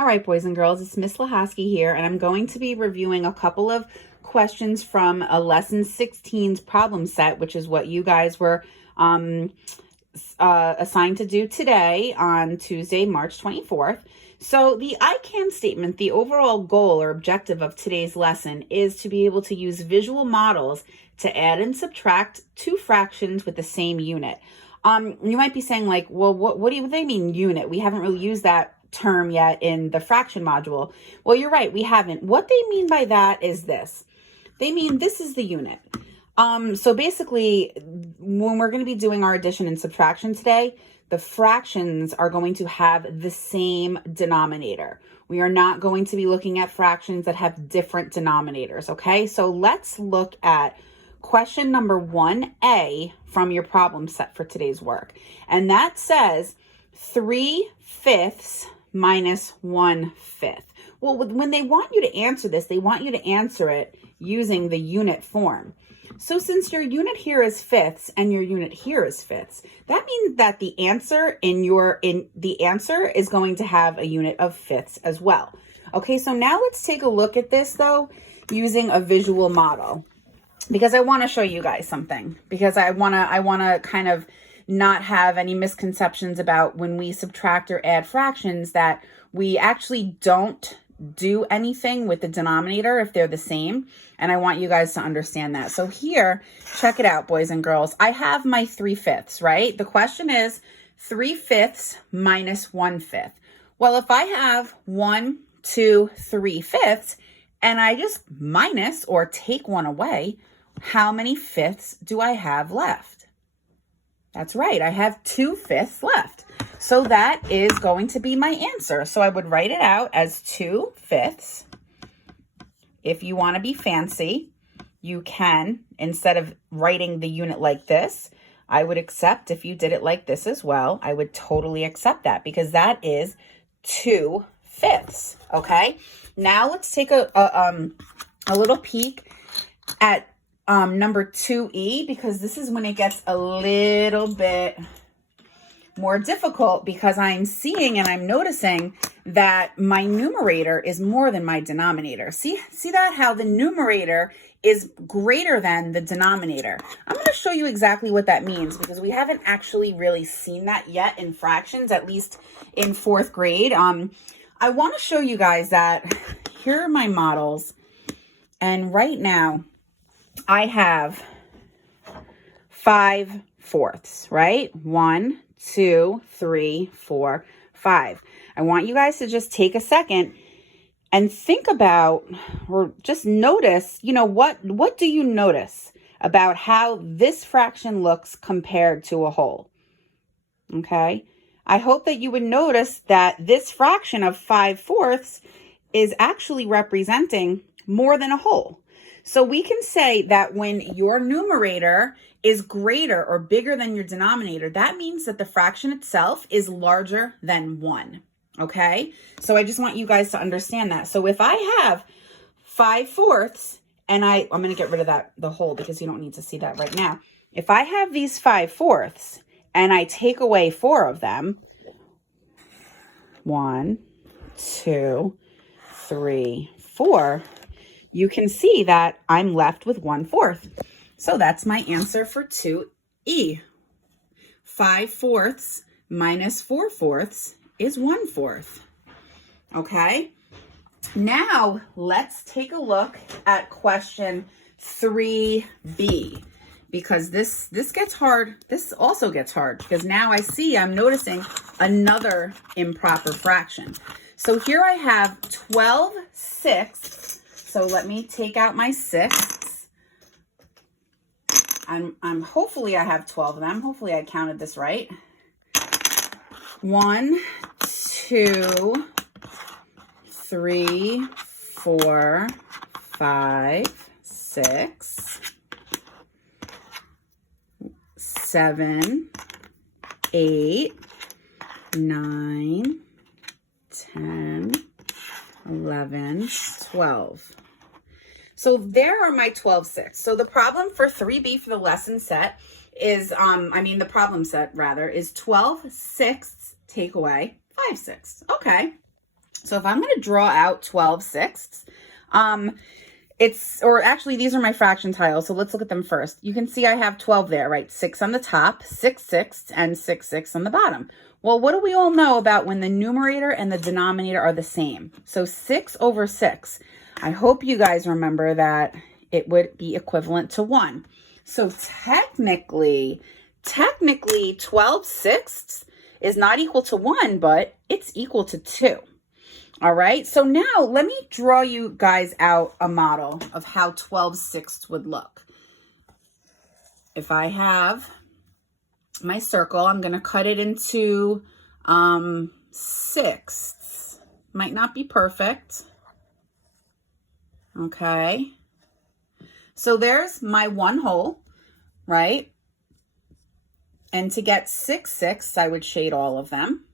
All right, boys and girls, it's Miss Lahosky here, and I'm going to be reviewing a couple of questions from a Lesson 16's problem set, which is what you guys were assigned to do today on Tuesday, March 24th. So the I can statement, the overall goal or objective of today's lesson is to be able to use visual models to add and subtract two fractions with the same unit. You might be saying like, well, what do they mean unit? We haven't really used that term yet in the fraction module. Well, you're right, we haven't. What they mean by that is this. They mean this is the unit. So basically, when we're going to be doing our addition and subtraction today, the fractions are going to have the same denominator. We are not going to be looking at fractions that have different denominators, okay? So let's look at question number 1A from your problem set for today's work. And that says 3/5 minus 1/5. Well, when they want you to answer this, they want you to answer it using the unit form. So since your unit here is fifths and your unit here is fifths, that means that the answer the answer is going to have a unit of fifths as well. Okay, so now let's take a look at this though using a visual model, because I want to show you guys something, because I want to kind of not have any misconceptions about when we subtract or add fractions that we actually don't do anything with the denominator if they're the same. And I want you guys to understand that. So here, check it out, boys and girls. I have my 3/5, right? The question is 3/5 minus 1/5. Well, if I have 1, 2, 3/5, and I just minus or take one away, how many fifths do I have left? That's right, I have 2/5 left. So that is going to be my answer. So I would write it out as 2/5. If you want to be fancy, you can, instead of writing the unit like this, I would accept if you did it like this as well. I would totally accept that because that is 2/5. Okay, now let's take a little peek at number 2E, because this is when it gets a little bit more difficult, because I'm seeing and I'm noticing that my numerator is more than my denominator. See that? How the numerator is greater than the denominator. I'm going to show you exactly what that means, because we haven't actually really seen that yet in fractions, at least in 4th grade. I want to show you guys that here are my models, and right now I have 5/4, right? 1, 2, 3, 4, 5. I want you guys to just take a second and think about, or just notice, what do you notice about how this fraction looks compared to a whole? Okay. I hope that you would notice that this fraction of 5/4 is actually representing more than a whole. So we can say that when your numerator is greater or bigger than your denominator, that means that the fraction itself is larger than 1. Okay? So I just want you guys to understand that. So if I have 5/4, and I'm going to get rid of the whole, because you don't need to see that right now. If I have these 5/4 and I take away 4 of them, 1, 2, 3, 4, you can see that I'm left with 1/4. So that's my answer for 2E. 5/4 minus 4/4 is 1/4. Okay? Now let's take a look at question 3B, because this gets hard. This also gets hard, because now I'm noticing another improper fraction. So here I have 12/6. So let me take out my 6. I'm hopefully I have 12 of them. Hopefully I counted this right. 1, 2, 3, 4, 5, 6, 7, 8, 9, 10, 11, 12. So there are my 12/6. So the problem for 3B for the lesson set is, the problem set rather, is 12/6 take away 5/6. Okay. So if I'm going to draw out 12 sixths, or actually these are my fraction tiles. So let's look at them first. You can see I have 12 there, right? 6 on the top, 6 sixths, and 6 sixths on the bottom. Well, what do we all know about when the numerator and the denominator are the same? So 6 over 6. I hope you guys remember that it would be equivalent to 1. So technically 12 sixths is not equal to 1, but it's equal to 2. All right, so now let me draw you guys out a model of how 12 sixths would look. If I have my circle, I'm going to cut it into sixths. Might not be perfect. Okay, so there's my 1 whole, right? And to get 6 sixths, I would shade all of them.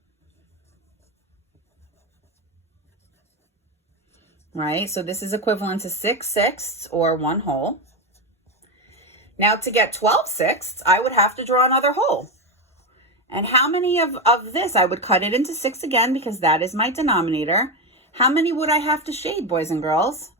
Right, so this is equivalent to 6 sixths or 1 whole. Now to get 12 sixths, I would have to draw another whole. And how many of this? I would cut it into 6 again because that is my denominator. How many would I have to shade, boys and girls?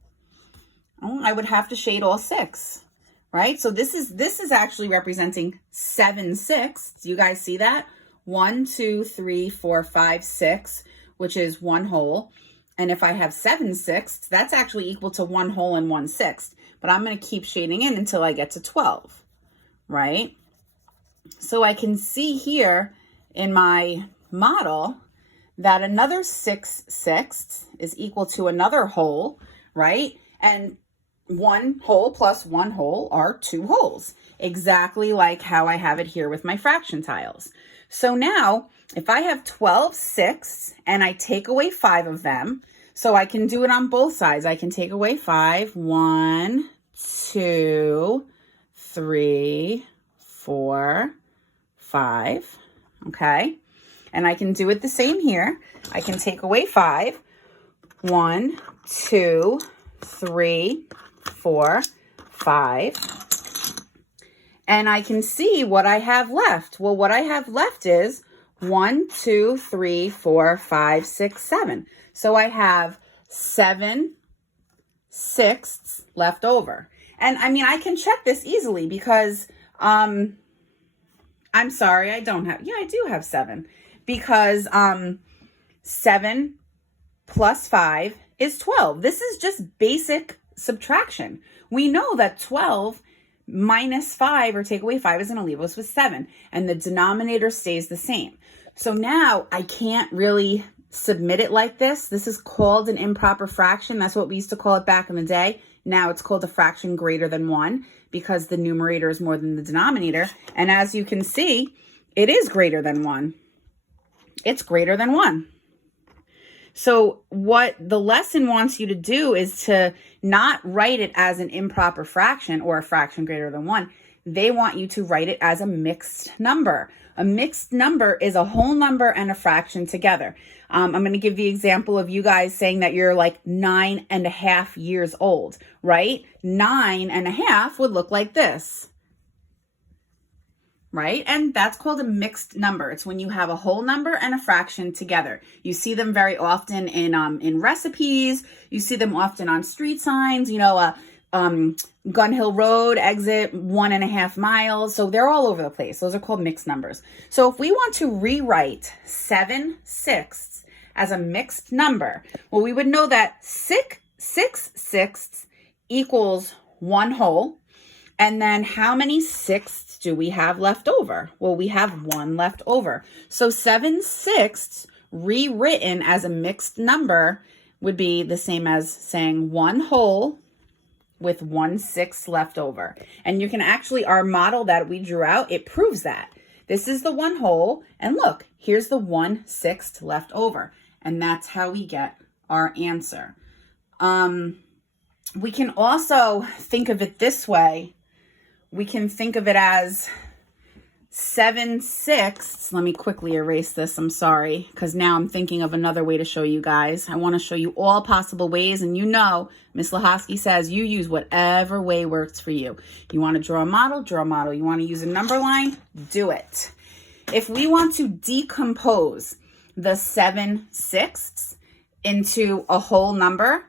Oh, I would have to shade all 6, right? So this is actually representing 7 sixths. You guys see that? 1, 2, 3, 4, 5, 6, which is 1 whole. And if I have 7 sixths, that's actually equal to 1 whole and 1 sixth. But I'm going to keep shading in until I get to 12, right? So I can see here in my model that another 6 sixths is equal to another whole, right? And 1 whole plus 1 whole are 2 wholes, exactly like how I have it here with my fraction tiles. So now, if I have 12 sixths and I take away 5 of them, so I can do it on both sides. I can take away 5, 1, 2, 3, 4, 5, okay? And I can do it the same here. I can take away 5, 1, 2, 3, 4, 5. And I can see what I have left. Well, what I have left is 1, 2, 3, 4, 5, 6, 7. So I have 7 sixths left over. And I mean, I can check this easily because, I'm sorry, I don't have, yeah, I do have 7. Because 7 plus 5 is 12. This is just basic subtraction. We know that 12 minus 5 or take away 5 is going to leave us with 7. And the denominator stays the same. So now I can't really submit it like this. This is called an improper fraction. That's what we used to call it back in the day. Now it's called a fraction greater than 1 because the numerator is more than the denominator. And as you can see, it is greater than 1. It's greater than 1. So what the lesson wants you to do is to not write it as an improper fraction or a fraction greater than 1. They want you to write it as a mixed number. A mixed number is a whole number and a fraction together. I'm going to give the example of you guys saying that you're like 9.5 years old, right? 9.5 would look like this, right? And that's called a mixed number. It's when you have a whole number and a fraction together. You see them very often in recipes. You see them often on street signs, you know, Gun Hill Road, exit 1.5 miles. So they're all over the place. Those are called mixed numbers. So if we want to rewrite 7 sixths as a mixed number, well, we would know that 6 sixths equals 1 whole. And then how many sixths do we have left over? Well, we have 1 left over. So 7 sixths rewritten as a mixed number would be the same as saying 1 whole with 1 sixth left over. And you can actually, our model that we drew out, it proves that. This is the 1 whole, and look, here's the 1 sixth left over. And that's how we get our answer. We can also think of it this way. We can think of it as 7 sixths. Let me quickly erase this. I'm sorry, because now I'm thinking of another way to show you guys. I want to show you all possible ways. And you know, Miss Lahosky says you use whatever way works for you. You want to draw a model, draw a model. You want to use a number line, do it. If we want to decompose the 7 sixths into a whole number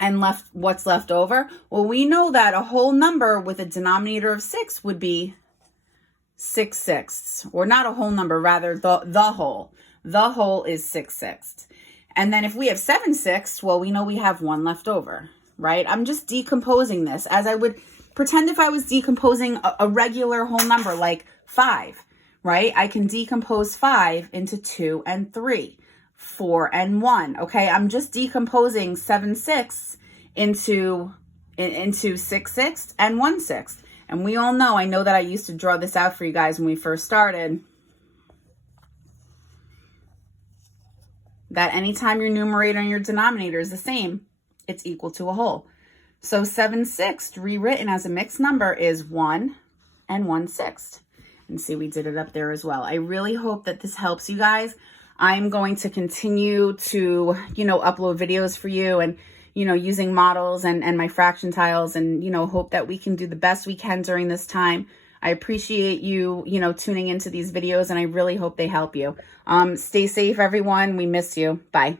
and left what's left over? Well, we know that a whole number with a denominator of 6 would be 6/6, or not a whole number, rather the whole. The whole is 6/6. And then if we have 7/6, well, we know we have 1 left over, right? I'm just decomposing this as I would pretend if I was decomposing a regular whole number like 5, right? I can decompose 5 into 2 and 3, 4 and 1, okay? I'm just decomposing 7/6 into 6/6 and 1/6. And we all know, I know that I used to draw this out for you guys when we first started, that anytime your numerator and your denominator is the same, it's equal to a whole. So 7/6 rewritten as a mixed number is 1 and 1/6. And see, we did it up there as well. I really hope that this helps you guys. I'm going to continue to, upload videos for you and, using models and my fraction tiles, and, hope that we can do the best we can during this time. I appreciate you, tuning into these videos, and I really hope they help you. Stay safe, everyone. We miss you. Bye.